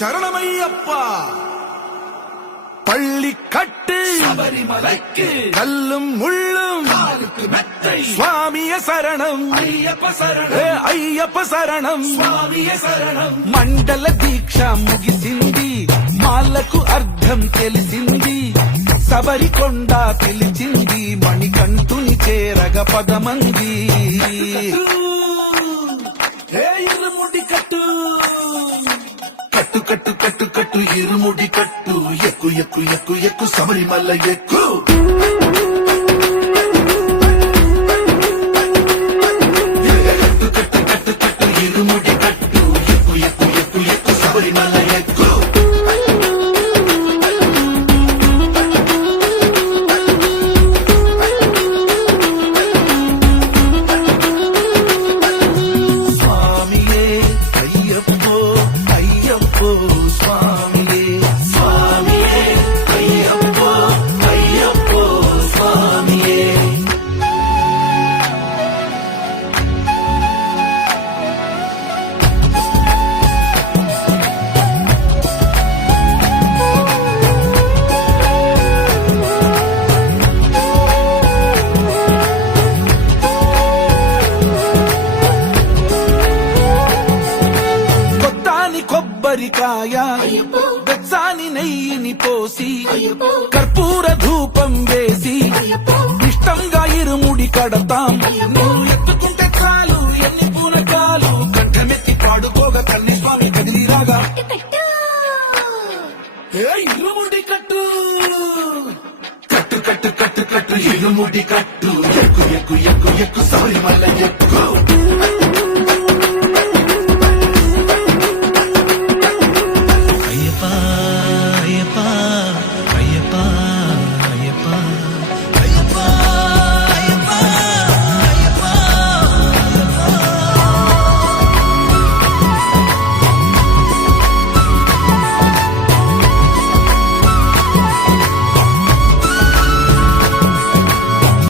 சரணமையப்பா. பள்ளி கட்டு சபரிமலைக்கு கல்லும் முள்ளும் காலுக்கு மெத்தை சுவாமிய சரணம் ஐயப்ப சரணம் అయ్యప్ప శరణం స్వామియ శరణం. మండల దీక్ష ముగిసింది, మాలకు అర్థం తెలిసింది, శబరికొండ పిలిచింది, మణికంఠుని చేరగ పదమంది. ఇరుముడి కట్టు కట్టు కట్టు కట్టు కట్టు ఇరుముడి కట్టు, ఎక్కు ఎక్కు ఎక్కు ఎక్కు శబరిమల ఎక్కు. కట్టు కట్టు కట్టు కట్టు ఇరుముడి కట్టు, ఎక్కు ఎక్కు ఎక్కు ఎక్కు శబరిమల ఎక్కు. స్వామియే అయ్యప్పో అయ్యప్పో స్వామియే స్వామియే అయ్యప్పో అయ్యప్పో స్వామియే. కొత్తాని కొబ్బరికాయ వెచ్చాని నెయ్యిని పోసి కర్పూర ధూపం వేసి ఇష్టంగా ఇరుముడి కడతాం. నువ్వు ఎత్తుకుంటే చాలు ఎన్ని పూనకాలు, కంఠమెత్తి పాడుకోగా కన్ని స్వామి కదిలిరాగా. ఇరుముడి కట్టు కట్టు కట్టు కట్టు కట్టు ఇరుముడి కట్టు, ఎక్కు ఎక్కు ఎక్కు ఎక్కు శబరిమల ఎక్కు. అయ్యప్ప అయ్యప్ప అయ్యప్ప అయ్యప్ప అయ్యప్ప అయ్యప్ప అయ్యప్ప.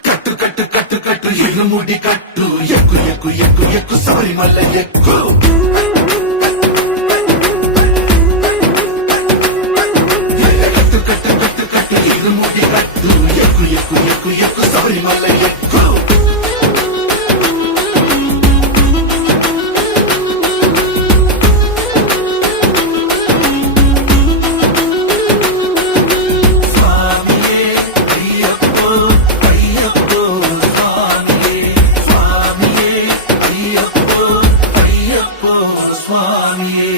కట్టు కట్టు కట్టు కట్టు ఇరుముడి కట్టు, ఎక్కు ఎక్కు ఎక్కు ఎక్కు శబరిమల ఎక్కు. కట్టు కట్టు కట్టు కట్టు ఇరుముడి కట్టు, ఎక్కు ఎక్కు ఎక్కు ఎక్కు శబరిమల ఎక్కు. స్వామియే అయ్యప్పో అయ్యప్పో స్వామియే స్వామియే అయ్యప్పో అయ్యప్పో స్వామియే